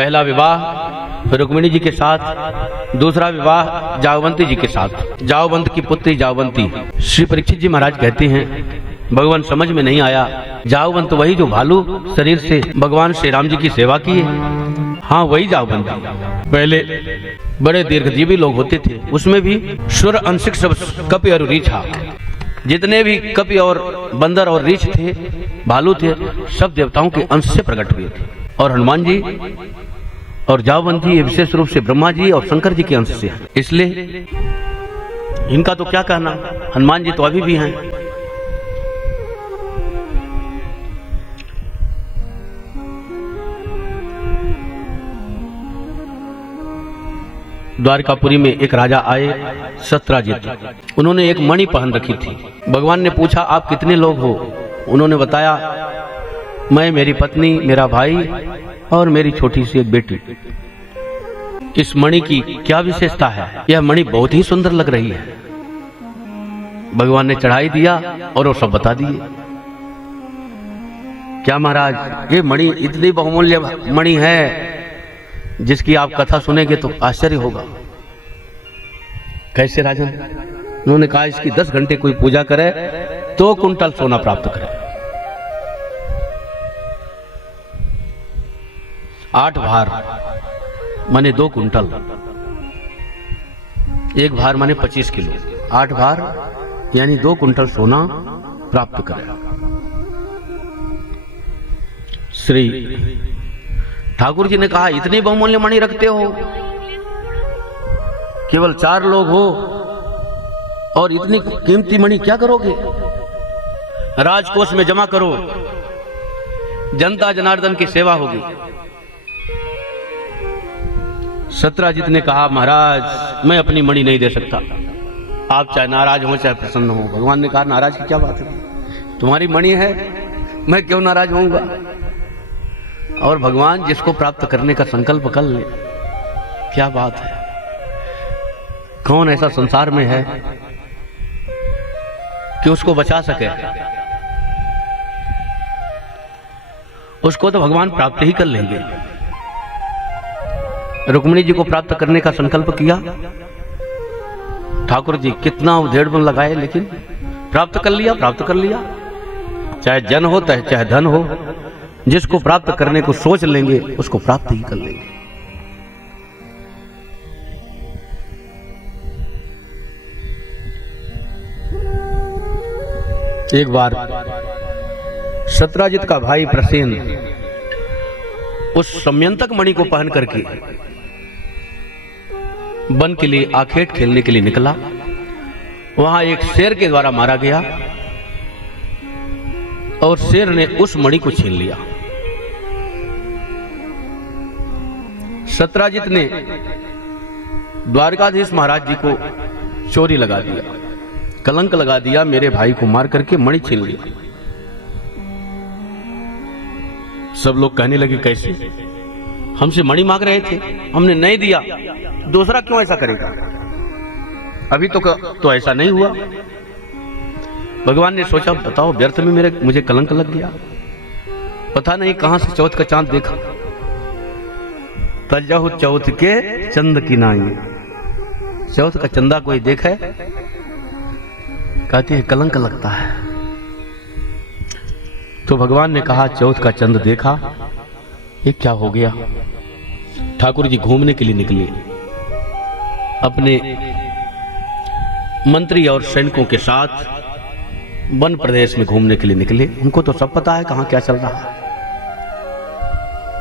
पहला विवाह रुक्मिणी जी के साथ, दूसरा विवाह जागवंती जी के साथ। जागवंत की पुत्री जागवंती। श्री परीक्षित जी महाराज कहते हैं भगवान समझ में नहीं आया। जागवंत वही जो भालू शरीर से भगवान श्री राम जी की सेवा की है, हाँ वही जागवंत। पहले बड़े दीर्घजीवी लोग होते थे, उसमें भी सुर अंशिक सब कपि और रीछ, जितने भी कपि और बंदर और रीछ थे, भालू थे, सब देवताओं के अंश से प्रकट हुए थे। और हनुमान जी और जागवंत जी विशेष रूप से ब्रह्मा जी और शंकर जी के अंश से, इसलिए इनका तो क्या कहना। हनुमान जी तो अभी भी हैं। द्वारकापुरी में एक राजा आए, सत्यराजित। उन्होंने एक मणि पहन रखी थी। भगवान ने पूछा आप कितने लोग हो? उन्होंने बताया मैं, मेरी पत्नी, मेरा भाई और मेरी छोटी सी एक बेटी। इस मणि की क्या विशेषता है? यह मणि बहुत ही सुंदर लग रही है। भगवान ने चढ़ाई दिया और वो सब बता दिए। क्या महाराज, ये मणि इतनी बहुमूल्य मणि है जिसकी आप कथा सुनेंगे तो आश्चर्य होगा। कैसे राजन? उन्होंने कहा इसकी 10 घंटे कोई पूजा करे तो कुंटल सोना प्राप्त करे। 8 भार माने 2 कुंटल, 1 भार माने 25 किलो, 8 भार यानी 2 कुंटल सोना प्राप्त करे। श्री ठाकुर जी ने कहा इतनी बहुमूल्य मणि रखते हो, केवल 4 लोग हो और इतनी कीमती मणि क्या करोगे? राजकोष में जमा करो, जनता जनार्दन की सेवा होगी। सत्यराजित ने कहा महाराज मैं अपनी मणि नहीं दे सकता, आप चाहे नाराज हो चाहे प्रसन्न हो। भगवान ने कहा नाराज की क्या बात है, तुम्हारी मणि है, मैं क्यों नाराज होऊंगा। और भगवान जिसको प्राप्त करने का संकल्प कर ले, क्या बात है। कौन ऐसा संसार में है कि उसको बचा सके? उसको तो भगवान प्राप्त ही कर लेंगे। रुक्मिणी जी को प्राप्त करने का संकल्प किया ठाकुर जी, कितना उधेड़ बन लगाए, लेकिन प्राप्त कर लिया, प्राप्त कर लिया। चाहे जन हो चाहे धन हो, जिसको प्राप्त करने को सोच लेंगे उसको प्राप्त ही कर लेंगे। एक बार सत्यराजित का भाई प्रसेन उस समयंतक मणि को पहन करके वन के लिए आखेट खेलने के लिए निकला। वहां एक शेर के द्वारा मारा गया और शेर ने उस मणि को छीन लिया। सत्यराजित ने द्वारकाधीश महाराज जी को चोरी लगा दिया, कलंक लगा दिया, मेरे भाई को मार करके मणि छीन लिया। सब लोग कहने लगे कैसे, हमसे मणि मांग रहे थे, हमने नहीं दिया, दूसरा क्यों ऐसा करेगा? अभी तो ऐसा नहीं हुआ। भगवान ने सोचा बताओ व्यर्थ में मुझे कलंक लग गया, पता नहीं कहां से चौथ का चांद देखा। तजहु चौथ के चंद की नाई, चौथ का चंदा कोई देखा है? कहते हैं कलंक लगता है। तो भगवान ने कहा चौथ का चंद देखा, ये क्या हो गया? ठाकुर जी घूमने के लिए निकले, अपने मंत्री और सैनिकों के साथ वन प्रदेश में घूमने के लिए निकले। उनको तो सब पता है कहां क्या चल रहा है।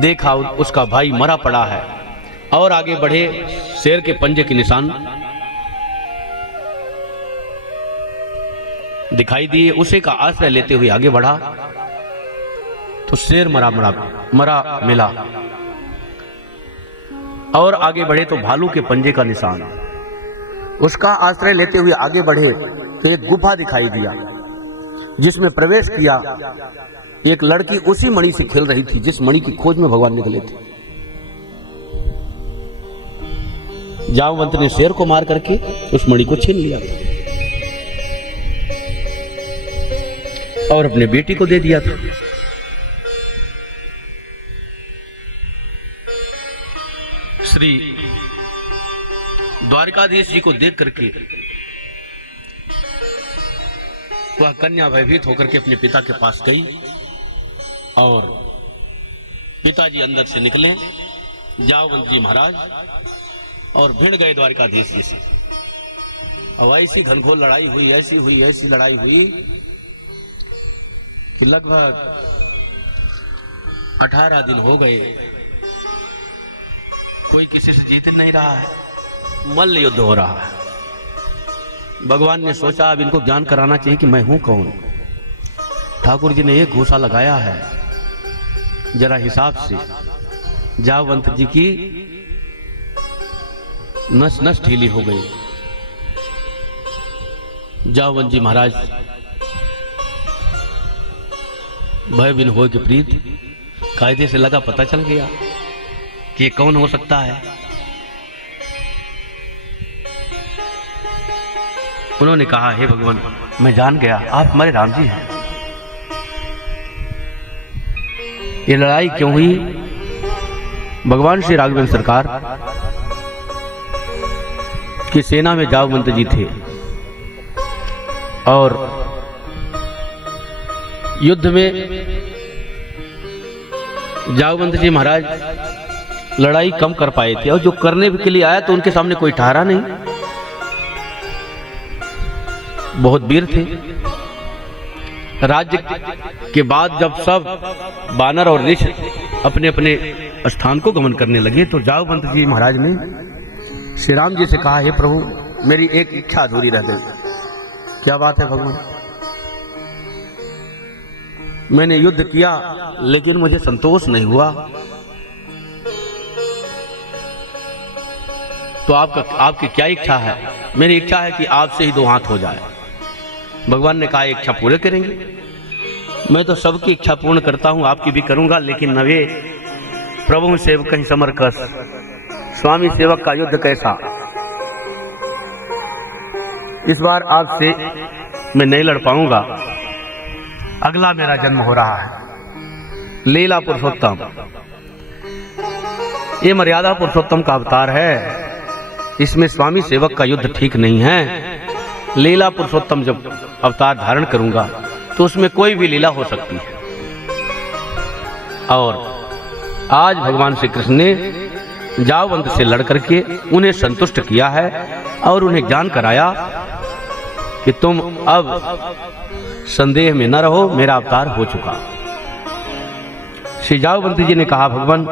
देखा उसका भाई मरा पड़ा है और आगे बढ़े, शेर के पंजे के निशान दिखाई दिए। उसे का आश्रय लेते हुए आगे बढ़ा तो शेर मरा मिला और आगे बढ़े तो भालू के पंजे का निशान। उसका आश्रय लेते हुए आगे बढ़े तो एक गुफा दिखाई दिया जिसमें प्रवेश किया। एक लड़की उसी मणि से खेल रही थी जिस मणि की खोज में भगवान निकले थे। जामवंत ने शेर को मार करके उस मणि को छीन लिया और अपने बेटी को दे दिया था। श्री द्वारकाधीश जी को देख करके वह कन्या भयभीत होकर के अपने पिता के पास गई और पिताजी अंदर से निकले, जावंत जी महाराज, और भिड़ गए द्वारकाधीश जी से। अब ऐसी घनघोर लड़ाई हुई, ऐसी लड़ाई हुई कि लगभग 18 दिन हो गए, कोई किसी से जीत नहीं रहा है, मल्ल युद्ध हो रहा है। भगवान ने सोचा अब इनको ज्ञान कराना चाहिए कि मैं हूं कौन। ठाकुर जी ने एक घूसा लगाया है, जरा हिसाब से जावंत जी की नस नस ढीली हो गई। जावंत जी महाराज भय बिन हो के प्रीत कायदे से लगा, पता चल गया कि ये कौन हो सकता है। उन्होंने कहा, हे भगवान, मैं जान गया आप हमारे राम जी हैं। ये लड़ाई क्यों हुई? भगवान श्री राघवेंद्र सरकार की सेना में जावंत जी थे और युद्ध में जावंत जी महाराज लड़ाई कम कर पाए थे, और जो करने के लिए आया तो उनके सामने कोई ठहरा नहीं। बहुत वीर थे। राज्य के बाद जब सब बानर और ऋष अपने अपने स्थान को गमन करने लगे तो जावंत जी महाराज ने श्री राम जी से कहा, हे प्रभु, मेरी एक इच्छा अधूरी रह गई। क्या बात है भगवान? मैंने युद्ध किया लेकिन मुझे संतोष नहीं हुआ, तो आपकी क्या इच्छा है? मेरी इच्छा है कि आपसे ही 2 हाथ हो जाए। भगवान ने कहा, इच्छा पूरे करेंगे। मैं तो सबकी इच्छा पूर्ण करता हूं, आपकी भी करूंगा, लेकिन नवे प्रभु सेवक ही समरकस, स्वामी सेवक का युद्ध कैसा? इस बार आपसे मैं नहीं लड़ पाऊंगा। अगला मेरा जन्म हो रहा है, लीला पुरुषोत्तम। ये मर्यादा पुरुषोत्तम का अवतार है, इसमें स्वामी सेवक का युद्ध ठीक नहीं है। लीला पुरुषोत्तम जब अवतार धारण करूंगा तो उसमें कोई भी लीला हो सकती है। और आज भगवान श्री कृष्ण ने जावंत से लड़ करके उन्हें संतुष्ट किया है और उन्हें ज्ञान कराया कि तुम अब संदेह में न रहो, मेरा अवतार हो चुका। श्री जावंत जी ने कहा, भगवान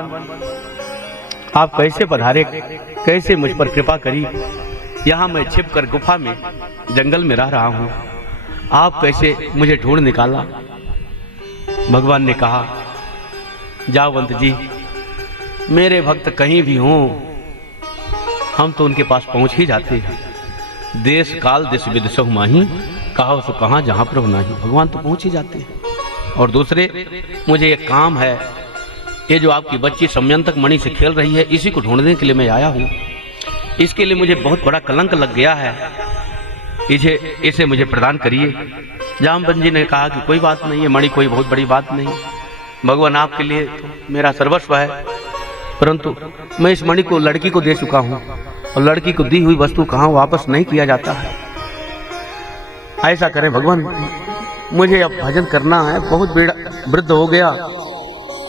आप कैसे पधारे, कैसे मुझ पर कृपा करी। यहाँ मैं छिपकर गुफा में जंगल में रह रहा हूँ, आप कैसे मुझे ढूंढ निकाला। भगवान ने कहा, जावंत जी, मेरे भक्त कहीं भी हों हम तो उनके पास पहुंच ही जाते हैं। देश काल दिश विदिशहु माही, कहा सो कहाँ जहाँ प्रभु नाही। भगवान तो पहुंच ही जाते हैं। और दूसरे, मुझे एक काम है, ये जो आपकी बच्ची समयंतक मणि से खेल रही है, इसी को ढूंढने के लिए मैं आया हूँ। इसके लिए मुझे बहुत बड़ा कलंक लग गया है, इसे मुझे प्रदान करिए। जामवंत जी ने कहा कि कोई बात नहीं है, मणि कोई बहुत बड़ी बात नहीं, भगवान आपके लिए तो मेरा सर्वस्व है, परंतु मैं इस मणि को लड़की को दे चुका हूँ और लड़की को दी हुई वस्तु कहाँ वापस नहीं किया जाता है। ऐसा करें भगवान, मुझे अब भजन करना है, बहुत वृद्ध हो गया,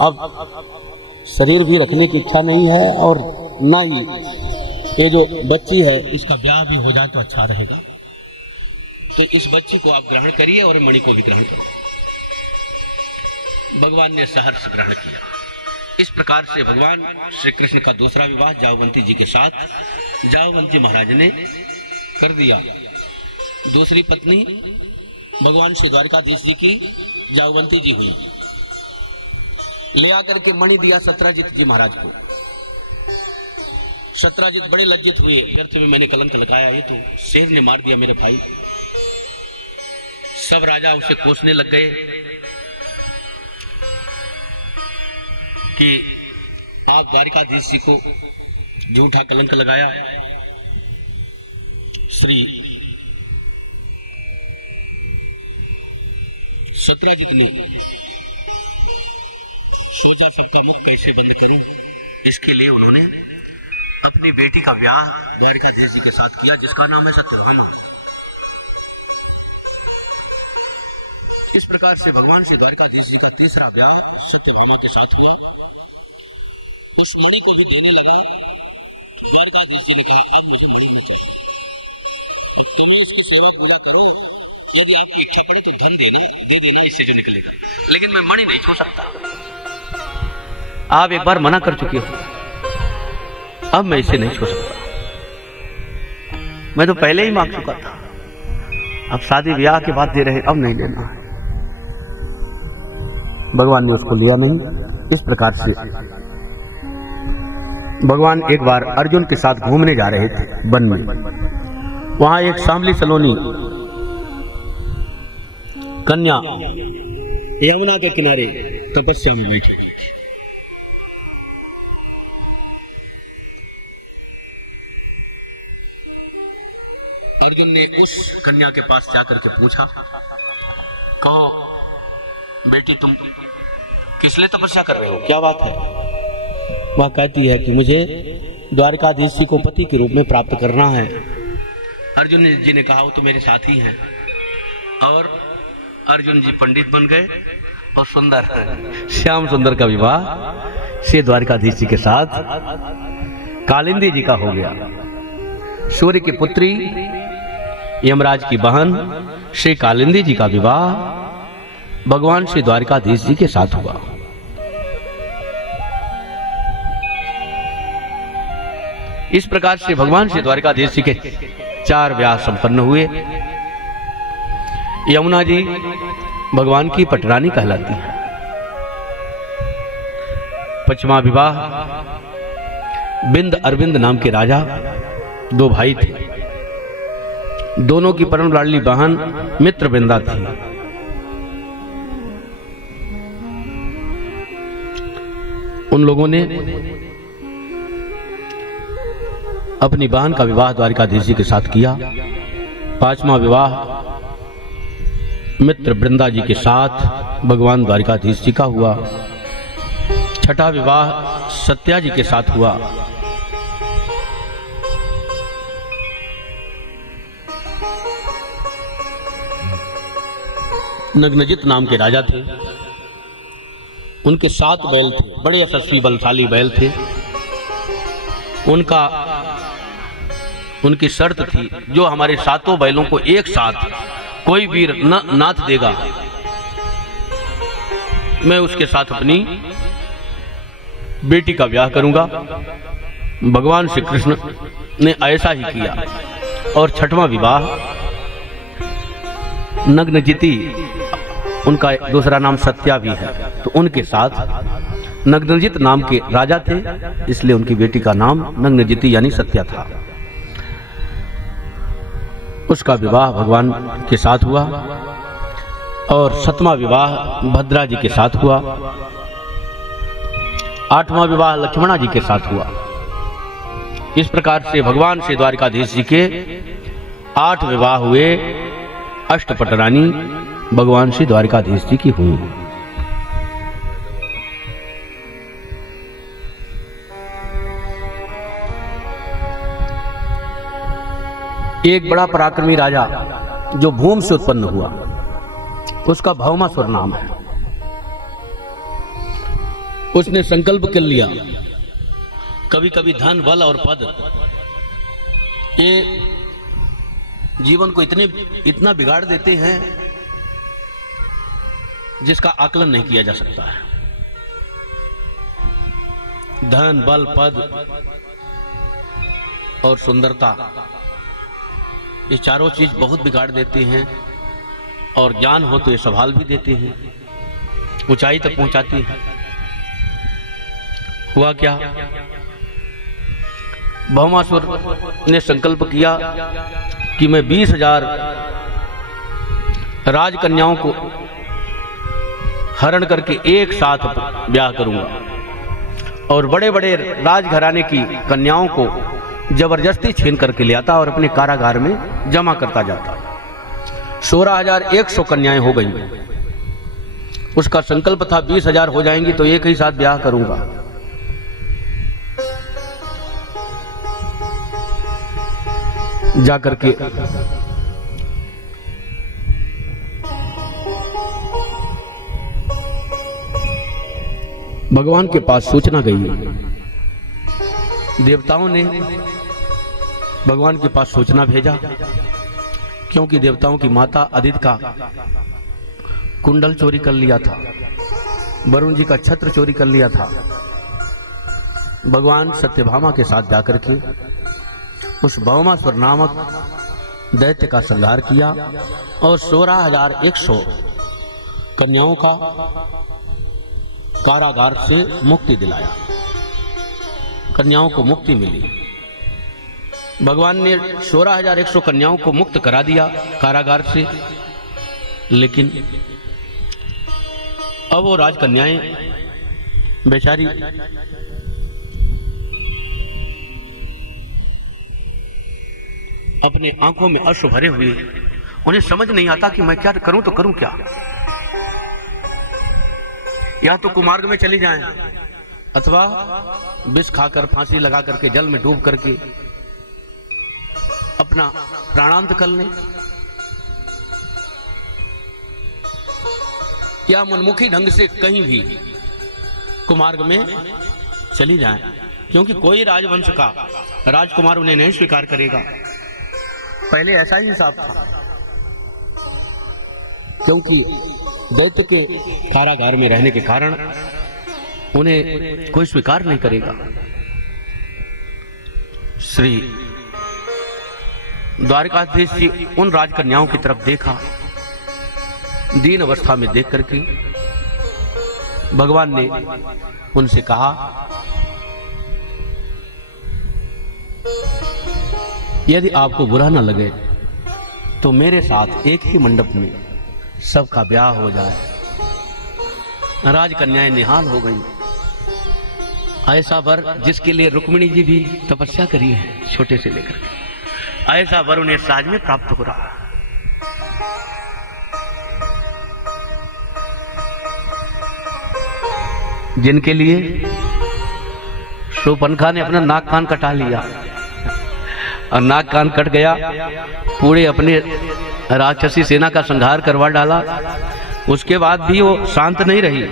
अब शरीर भी रखने की इच्छा नहीं है और ना ही ये जो बच्ची है इसका ब्याह भी हो जाए तो अच्छा रहेगा। तो इस बच्ची को आप ग्रहण करिए और मणि को भी ग्रहण करो। भगवान ने सहर्ष ग्रहण किया। इस प्रकार से भगवान श्री कृष्ण का दूसरा विवाह जावंती जी के साथ जावंती महाराज ने कर दिया। दूसरी पत्नी भगवान श्री द्वारकाधीश जी की जावंती जी हुई। ले आकर के मणि दिया सत्राजित जी महाराज को। सत्राजित बड़े लज्जित हुए, व्यर्थ में मैंने कलंक लगाया, ये तो शेर ने मार दिया मेरे भाई। सब राजा उसे कोसने लग गए कि आप द्वारकाधीश जी को झूठा कलंक लगाया। श्री सत्राजित ने सोचा सबका मुख कैसे बंद करूं, इसके लिए उन्होंने अपनी बेटी का ब्याह द्वारिकाधीश जी के साथ किया, जिसका नाम है सत्यभामा। इस प्रकार से भगवान श्री द्वारिकाधीश जी का तीसरा ब्याह सत्यभामा के साथ हुआ। उस मणि को भी देने लगा। द्वारिकाधीश जी ने कहा, अब मुझे मणि नहीं चाहिए, तुम्हें इसकी सेवा पूरा करो, यदि आपकी इच्छा पड़े तो धन देना, दे देना, इससे जो निकलेगा, लेकिन मैं मणि नहीं छू सकता। आप एक बार मना कर चुके हो, अब मैं इसे नहीं छू सकता। मैं तो पहले ही मांग चुका था, अब शादी ब्याह के बाद दे रहे, अब नहीं लेना है। भगवान ने उसको लिया नहीं। इस प्रकार से भगवान एक बार अर्जुन के साथ घूमने जा रहे थे वन में। वहां एक सांवली सलोनी कन्या यमुना के किनारे तपस्या में बैठी हुई थी। अर्जुन ने उस कन्या के पास जाकर के पूछा, कहो बेटी, तुम किस लिए तपस्या कर रहे हो, क्या बात है? वह कहती है कि मुझे द्वारिकाधीश जी को पति के रूप में प्राप्त करना है। अर्जुन जी ने कहा, वो तो मेरे साथी हैं। और अर्जुन जी पंडित बन गए और सुंदर श्याम सुंदर का विवाह श्री द्वारिकाधीश जी के साथ कालिंदी जी का हो गया। सूर्य की पुत्री यमराज की बहन श्री कालिंदी जी का विवाह भगवान श्री द्वारिकाधीश जी के साथ हुआ। इस प्रकार से भगवान श्री द्वारिकाधीश जी के 4 ब्याह संपन्न हुए। यमुना जी भगवान की पटरानी कहलाती है। 5वां विवाह बिंद अरविंद नाम के राजा, 2 भाई थे। दोनों की परम लाडली बहन मित्रविंदा थी। उन लोगों ने अपनी बहन का विवाह द्वारिकाधीश जी के साथ किया। 5वां विवाह मित्र वृंदा जी के साथ भगवान द्वारिकाधीश जी का हुआ। 6ठा विवाह सत्या जी के साथ हुआ। नग्नजित नाम के राजा थे। उनके 7 बैल थे, बड़े यशस्वी बलशाली बैल थे। उनकी शर्त थी, जो हमारे 7 बैलों को एक साथ कोई वीर नाथ देगा, मैं उसके साथ अपनी बेटी का ब्याह करूंगा। भगवान श्री कृष्ण ने ऐसा ही किया। और 6वां विवाह नग्नजिती, उनका दूसरा नाम सत्या भी है, तो उनके साथ नग्नजित नाम के राजा थे, इसलिए उनकी बेटी का नाम नग्नजिती यानी सत्या था। उसका विवाह भगवान के साथ हुआ। और 7वां विवाह भद्रा जी के साथ हुआ। 8वां विवाह लक्ष्मणा जी के साथ हुआ। इस प्रकार से भगवान श्री द्वारिकाधीश जी के 8 विवाह हुए। अष्टपटरानी भगवान श्री द्वारिकाधीश जी की हुई। एक बड़ा पराक्रमी राजा जो भूमि से उत्पन्न हुआ, उसका भौमासुर नाम है। उसने संकल्प कर लिया, कभी कभी धन, बल और पद ये जीवन को इतना बिगाड़ देते हैं जिसका आकलन नहीं किया जा सकता है। धन, बल, पद और सुंदरता, ये चारों चीज बहुत बिगाड़ देते हैं। और ज्ञान हो तो ये संभाल भी देते हैं, ऊंचाई तक पहुंचाते हैं। हुआ क्या, भौमासुर ने संकल्प किया कि मैं 20,000 राजकन्याओं को हरण करके एक साथ ब्याह करूंगा और बड़े बड़े राजघराने की कन्याओं को जबरदस्ती छीन करके ले आता और अपने कारागार में जमा करता जाता। 16,100 कन्याएं हो गई। उसका संकल्प था 20,000 हो जाएंगी तो एक ही साथ ब्याह करूंगा। जाकर के भगवान के पास सूचना गई। देवताओं ने भगवान के पास सूचना भेजा, क्योंकि देवताओं की माता अदिति का कुंडल चोरी कर लिया था, वरुण जी का छत्र चोरी कर लिया था। भगवान सत्यभामा के साथ जाकर के उस भौमासुर नामक दैत्य का संहार किया और 16,100 कन्याओं का कारागार से मुक्ति दिलाया। कन्याओं को मुक्ति मिली। भगवान ने 16,100 कन्याओं को मुक्त करा दिया कारागार से, लेकिन अब वो राजकन्याएं बेचारी अपने आंखों में अश्रु भरे हुए, उन्हें समझ नहीं आता कि मैं क्या करूं तो करूं क्या। या तो कुमार्ग में चली जाएं अथवा विष खाकर फांसी लगा करके जल में डूब करके अपना प्राणांत कर लें, या मनमुखी ढंग से कहीं भी कुमार्ग में चली जाएं, क्योंकि कोई राजवंश का राजकुमार उन्हें नहीं स्वीकार करेगा। पहले ऐसा ही हिसाब था, क्योंकि दैत्य के कारागार में रहने के कारण उन्हें कोई स्वीकार नहीं करेगा। श्री द्वारकाधीश जी उन राजकन्याओं की तरफ देखा, दीन अवस्था में देख करके भगवान ने उनसे कहा, यदि आपको बुरा न लगे तो मेरे साथ एक ही मंडप में सबका ब्याह हो जाए। राजकन्याएं निहाल हो गई। ऐसा वर जिसके लिए रुक्मिणी जी भी तपस्या करी है छोटे से लेकर के, ऐसा वर उन्हें सहज में प्राप्त हो रहा। जिनके लिए शूर्पणखा ने अपना नाक कान कटा लिया और नाक कान कट गया, पूरे अपने राक्षसी सेना का संहार करवा डाला, उसके बाद भी वो शांत नहीं रही।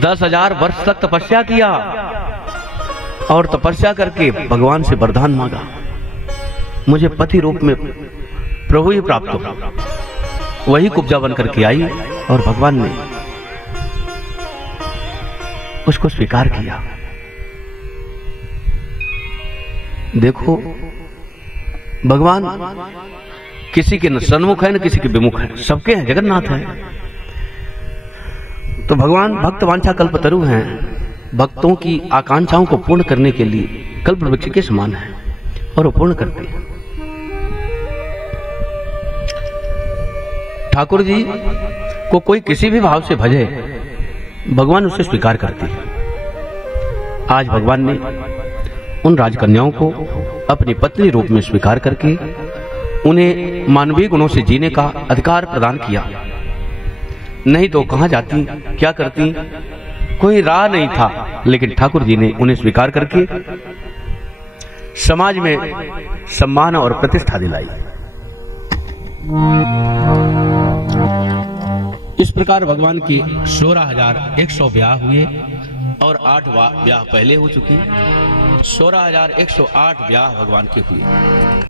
10,000 वर्ष तक तपस्या किया और तपस्या करके भगवान से वरदान मांगा, मुझे पति रूप में प्रभु ही प्राप्त हो। वही कुब्जा बन करके आई और भगवान ने उसको स्वीकार किया। देखो, भगवान किसी के न सन्मुख है न किसी के विमुख है, सबके हैं, जगन्नाथ है। तो भगवान भक्त वांछा कल्पतरु हैं, भक्तों की आकांक्षाओं को पूर्ण करने के लिए कल्प वृक्ष के समान है और वो पूर्ण करते हैं। ठाकुर जी को कोई किसी भी भाव से भजे, भगवान उसे स्वीकार करते हैं। आज भगवान ने उन राजकन्याओं को अपनी पत्नी रूप में स्वीकार करके उन्हें मानवीय गुणों से जीने का अधिकार प्रदान किया। नहीं तो कहां जाती, क्या करती, कोई राह नहीं था। लेकिन ठाकुर जी ने उन्हें स्वीकार करके समाज में सम्मान और प्रतिष्ठा दिलाई। इस प्रकार भगवान के 16,100 ब्याह हुए और 8 ब्याह पहले हो चुके। 16,108 ब्याह भगवान के हुए।